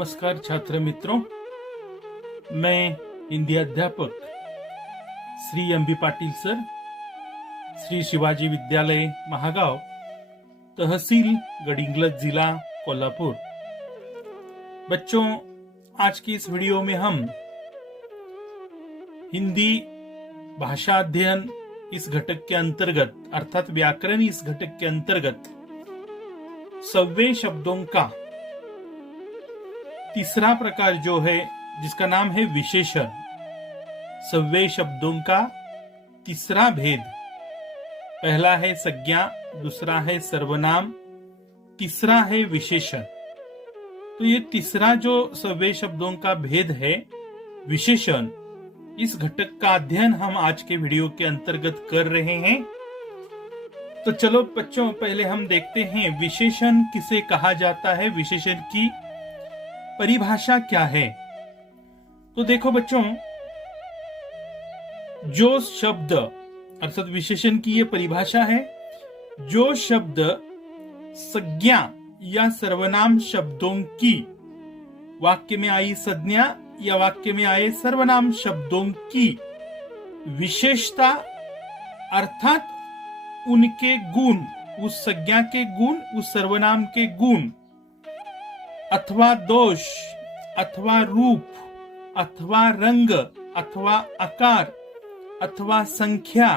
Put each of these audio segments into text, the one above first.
नमस्कार छात्र मित्रों, मैं हिंदी अध्यापक श्री एम.बी. पाटिल सर, श्री शिवाजी विद्यालय महागाव, तहसील गडिंग्लज, जिला कोल्हापुर। बच्चों, आज की इस वीडियो में हम हिंदी भाषा अध्ययन इस घटक के अंतर्गत अर्थात व्याकरण इस घटक के अंतर्गत सव्य शब्दों का तीसरा प्रकार जो है जिसका नाम है विशेषण। सव्य शब्दों का तीसरा भेद, पहला है संज्ञा, दूसरा है सर्वनाम, तीसरा है विशेषण। तो ये तीसरा जो सव्य शब्दों का भेद है विशेषण, इस घटक का अध्ययन हम आज के वीडियो के अंतर्गत कर रहे हैं। तो चलो बच्चों, पहले हम देखते हैं विशेषण किसे कहा जाता है, विशेषण की परिभाषा क्या है। तो देखो बच्चों, जो शब्द अर्थात विशेषण की ये परिभाषा है, जो शब्द संज्ञा या सर्वनाम शब्दों की, वाक्य में आई संज्ञा या वाक्य में आए सर्वनाम शब्दों की विशेषता अर्थात उनके गुण, उस संज्ञा के गुण, उस सर्वनाम के गुण अथवा दोष अथवा रूप अथवा रंग अथवा आकार अथवा संख्या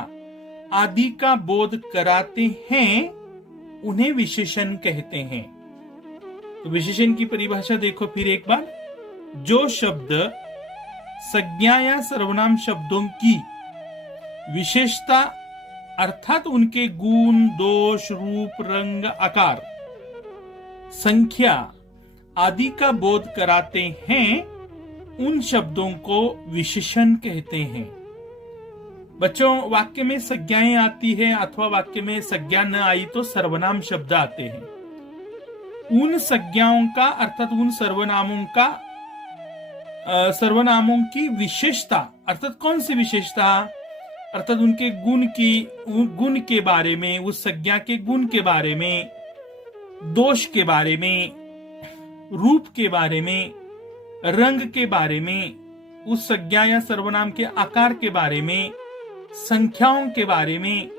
आदि का बोध कराते हैं, उन्हें विशेषण कहते हैं। तो विशेषण की परिभाषा देखो फिर एक बार। जो शब्द संज्ञा या सर्वनाम शब्दों की विशेषता अर्थात उनके गुण, दोष, रूप, रंग, आकार, संख्या आदि का बोध कराते हैं, उन शब्दों को विशेषण कहते हैं। बच्चों, वाक्य में संज्ञाएं आती है अथवा वाक्य में संज्ञा न आई तो सर्वनाम शब्द आते हैं। उन संज्ञाओं का अर्थात उन सर्वनामों सर्वनामों की विशेषता अर्थात कौन सी विशेषता, अर्थात उनके गुण के बारे में, उस संज्ञा के गुण के बारे में, दोष के बारे में, रूप के बारे में, रंग के बारे में, उस संज्ञा या सर्वनाम के आकार के बारे में, संख्याओं के बारे में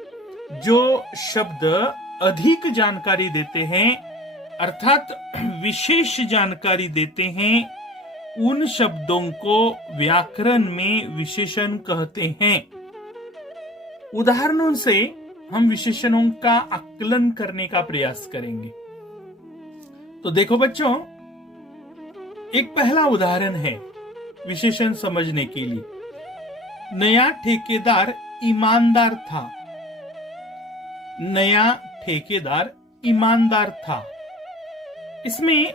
जो शब्द अधिक जानकारी देते हैं अर्थात विशेष जानकारी देते हैं, उन शब्दों को व्याकरण में विशेषण कहते हैं। उदाहरणों से हम विशेषणों का आकलन करने का प्रयास करेंगे। तो देखो बच्चों, एक पहला उदाहरण है विशेषण समझने के लिए। नया ठेकेदार ईमानदार था। नया ठेकेदार ईमानदार था। इसमें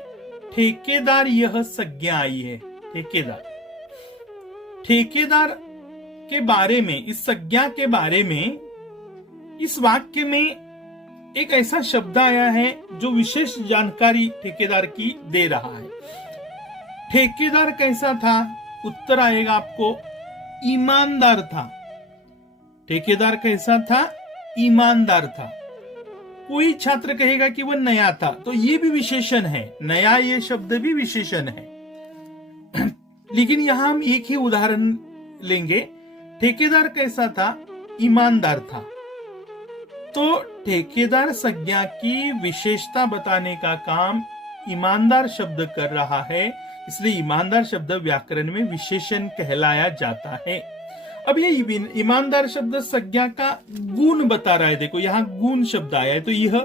ठेकेदार यह संज्ञा आई है। ठेकेदार के बारे में, इस संज्ञा के बारे में इस वाक्य में एक ऐसा शब्द आया है जो विशेष जानकारी ठेकेदार की दे रहा है। ठेकेदार कैसा था? उत्तर आएगा आपको ईमानदार था। ठेकेदार कैसा था? ईमानदार था। कोई छात्र कहेगा कि वह नया था, तो ये भी विशेषण है। नया ये शब्द भी विशेषण है। लेकिन यहां हम एक ही उदाहरण लेंगे। ठेकेदार कैसा था? ईमानदार था। तो ठेकेदार संज्ञा की विशेषता बताने का काम ईमानदार शब्द कर रहा है, इसलिए ईमानदार शब्द व्याकरण में विशेषण कहलाया जाता है। अब ये ईमानदार शब्द संज्ञा का गुण बता रहा है। देखो यहां गुण शब्द आया है, तो यह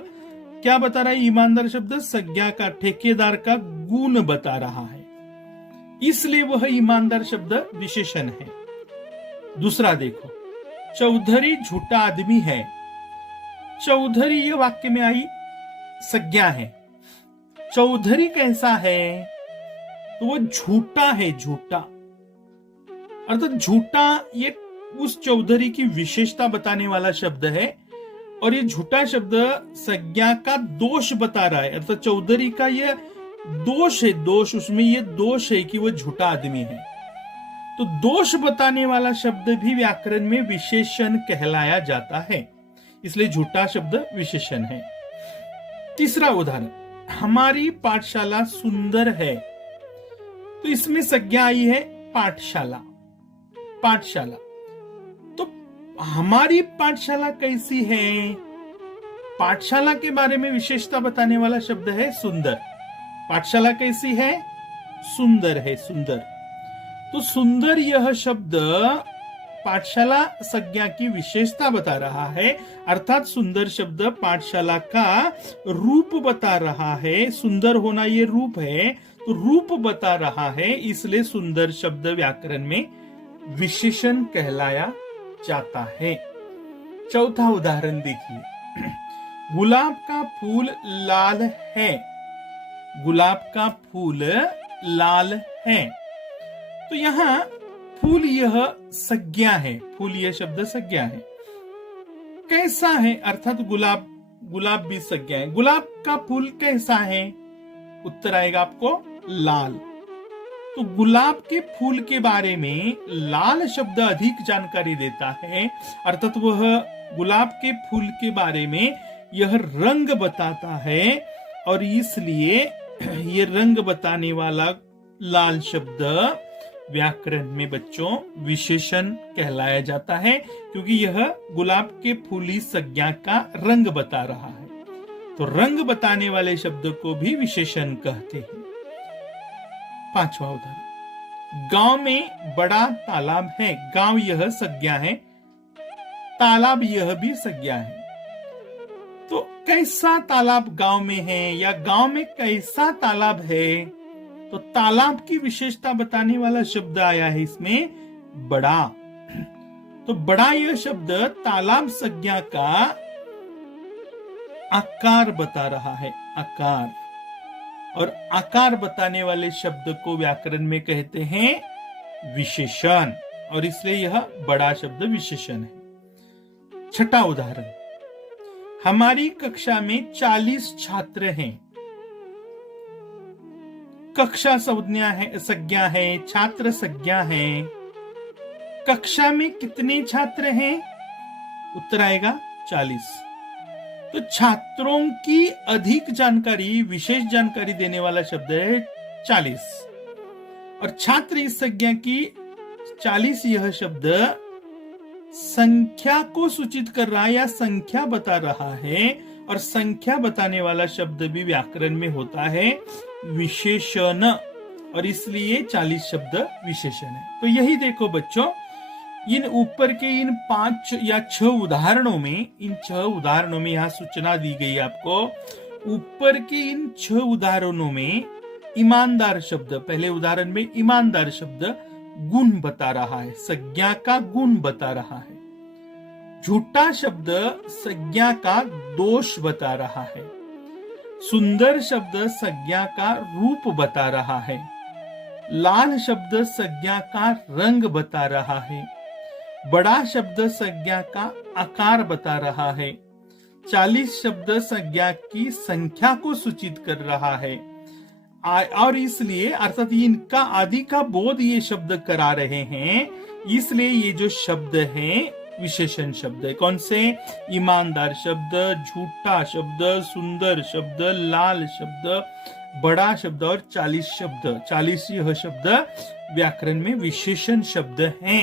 क्या बता रहा है? ईमानदार शब्द संज्ञा का, ठेकेदार का गुण बता रहा है, इसलिए वह ईमानदार शब्द विशेषण है। दूसरा देखो, चौधरी झूठा आदमी है। चौधरी ये वाक्य में आई संज्ञा है। चौधरी कैसा है? तो वो झूठा है। झूठा अर्थात झूठा ये उस चौधरी की विशेषता बताने वाला शब्द है, और ये झूठा शब्द संज्ञा का दोष बता रहा है। अर्थात चौधरी का ये दोष है। दोष, उसमें ये दोष है कि वो झूठा आदमी है। तो दोष बताने वाला शब्द भी व्याकरण में विशेषण कहलाया जाता है, इसलिए झूठा शब्द विशेषण है। तीसरा उदाहरण, हमारी पाठशाला सुंदर है। तो इसमें संज्ञा आई है पाठशाला। पाठशाला, तो हमारी पाठशाला कैसी है? पाठशाला के बारे में विशेषता बताने वाला शब्द है सुंदर। पाठशाला कैसी है? सुंदर है, सुंदर। तो सुंदर यह शब्द पाठशाला संज्ञा की विशेषता बता रहा है, अर्थात सुंदर शब्द पाठशाला का रूप बता रहा है। सुंदर होना ये रूप है, तो रूप बता रहा है, इसलिए सुंदर शब्द व्याकरण में विशेषण कहलाया जाता है। चौथा उदाहरण देखिए, गुलाब का फूल लाल है। गुलाब का फूल लाल है, तो यहां फूल यह संज्ञा है। फूल यह शब्द संज्ञा है। कैसा है? अर्थात गुलाब, गुलाब भी संज्ञा है। गुलाब का फूल कैसा है? उत्तर आएगा आपको लाल। तो गुलाब के फूल के बारे में लाल शब्द अधिक जानकारी देता है, अर्थात वह गुलाब के फूल के बारे में यह रंग बताता है, और इसलिए ये रंग बताने वाला लाल शब्द व्याकरण में बच्चों विशेषण कहलाया जाता है, क्योंकि यह गुलाब के फूली संज्ञा का रंग बता रहा है। तो रंग बताने वाले शब्द को भी विशेषण कहते हैं। पांचवा उदाहरण, गांव में बड़ा तालाब है। गांव यह संज्ञा है, तालाब यह भी संज्ञा है। तो कैसा तालाब गांव में है, या गांव में कैसा तालाब है? तो तालाब की विशेषता बताने वाला शब्द आया है इसमें बड़ा। तो बड़ा यह शब्द तालाब संज्ञा का आकार बता रहा है, आकार। और आकार बताने वाले शब्द को व्याकरण में कहते हैं विशेषण, और इसलिए यह बड़ा शब्द विशेषण है। छठा उदाहरण, हमारी कक्षा में 40 छात्र हैं। कक्षा संज्ञा है, संज्ञा है, छात्र संज्ञा है। कक्षा में कितने छात्र हैं? उत्तर आएगा 40। तो छात्रों की अधिक जानकारी, विशेष जानकारी देने वाला शब्द है 40, और छात्र इस संज्ञा की 40 यह शब्द संख्या को सूचित कर रहा है या संख्या बता रहा है, और संख्या बताने वाला शब्द भी व्याकरण में होता है विशेषण, और इसलिए 40 शब्द विशेषण है। तो यही देखो बच्चों, इन ऊपर के इन 5 या 6 उदाहरणों में, इन 6 उदाहरणों में यहां सूचना दी गई आपको। ऊपर के इन 6 उदाहरणों में ईमानदार शब्द, पहले उदाहरण में ईमानदार शब्द गुण बता रहा है, संज्ञा का गुण बता रहा है। झूठा शब्द संज्ञा का दोष बता रहा है। सुंदर शब्द संज्ञा का रूप बता रहा है। लाल शब्द संज्ञा का रंग बता रहा है। बड़ा शब्द संज्ञा का आकार बता रहा है। 40 शब्द संज्ञा की संख्या को सूचित कर रहा है, और इसलिए अर्थात इनका आदि का बोध ये शब्द करा रहे हैं, इसलिए ये जो शब्द हैं विशेषण शब्द है। कौन से? ईमानदार शब्द, झूठा शब्द, सुंदर शब्द, लाल शब्द, बड़ा शब्द और 40 शब्द। 40 यह शब्द व्याकरण में विशेषण शब्द हैं।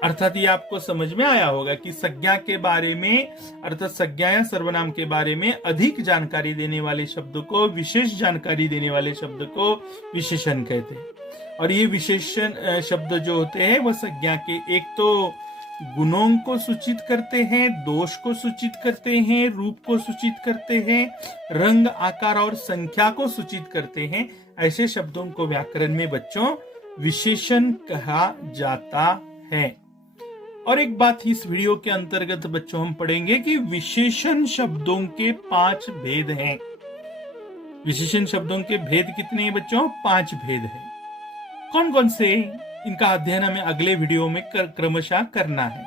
अर्थात ये आपको समझ में आया होगा कि संज्ञा के बारे में, अर्थात संज्ञा या सर्वनाम के बारे में अधिक जानकारी देने वाले शब्द को, विशेष जानकारी देने वाले शब्द को विशेषण कहते हैं। और ये विशेषण शब्द जो होते हैं वह संज्ञा के एक तो गुणों को सूचित करते हैं, दोष को सूचित करते हैं, रूप को सूचित करते हैं, रंग, आकार और संख्या को सूचित करते हैं। ऐसे शब्दों को व्याकरण में बच्चों विशेषण कहा जाता है। और एक बात इस वीडियो के अंतर्गत बच्चों हम पढ़ेंगे कि विशेषण शब्दों के 5 भेद हैं। विशेषण शब्दों के भेद कितने हैं बच्चों? 5 भेद हैं। कौन कौन से? इनका अध्ययन हमें अगले वीडियो में क्रमशः करना है।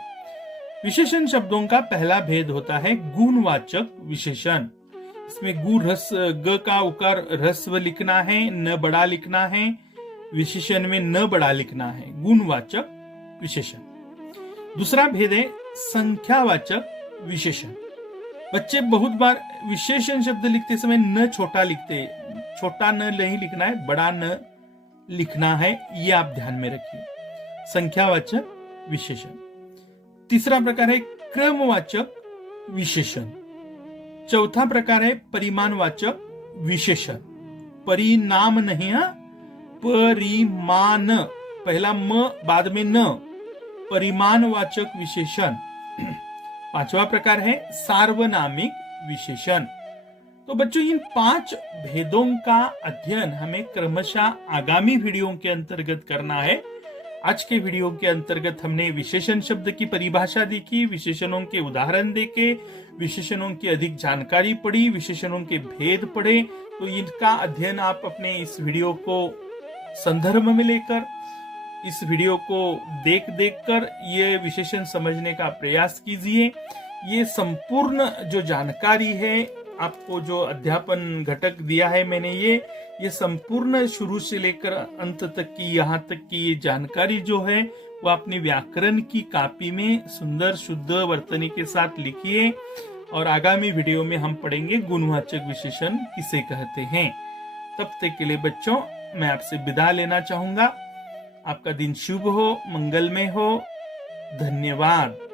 विशेषण शब्दों का पहला भेद होता है गुणवाचक विशेषण। इसमें गु रस, ग का उकार ह्रस्व लिखना है, न बड़ा लिखना है। विशेषण में न बड़ा लिखना है, गुणवाचक विशेषण। दूसरा भेद है संख्यावाचक विशेषण। बच्चे बहुत बार विशेषण शब्द लिखते समय न छोटा लिखते, छोटा न नहीं लिखना है, बड़ा न लिखना है, ये आप ध्यान में रखिए। संख्यावाचक विशेषण। तीसरा प्रकार है क्रमवाचक विशेषण। चौथा प्रकार है परिमाणवाचक विशेषण। परिणाम नहीं है, परिमाण, पहला म बाद में न, परिमाणवाचक विशेषण। पांचवा प्रकार है सार्वनामिक विशेषण। तो बच्चों इन 5 भेदों का अध्ययन हमें क्रमशः आगामी वीडियो के अंतर्गत करना है। आज के वीडियो के अंतर्गत हमने विशेषण शब्द की परिभाषा देखी, विशेषणों के उदाहरण देखे, विशेषणों की अधिक जानकारी पढ़ी, विशेषणों के भेद पढ़े। तो इनका अध्ययन आप अपने इस वीडियो को संदर्भ में लेकर, इस वीडियो को देख कर ये विशेषण समझने का प्रयास कीजिए। ये संपूर्ण जो जानकारी है, आपको जो अध्यापन घटक दिया है मैंने, ये संपूर्ण शुरू से लेकर अंत तक की, यहाँ तक की ये जानकारी जो है वो अपने व्याकरण की कॉपी में सुंदर शुद्ध वर्तनी के साथ लिखिए। और आगामी वीडियो में हम पढ़ेंगे गुणवाचक विशेषण किसे कहते हैं। तब तक के लिए बच्चों मैं आपसे विदा लेना चाहूंगा। आपका दिन शुभ हो, मंगलमय हो। धन्यवाद।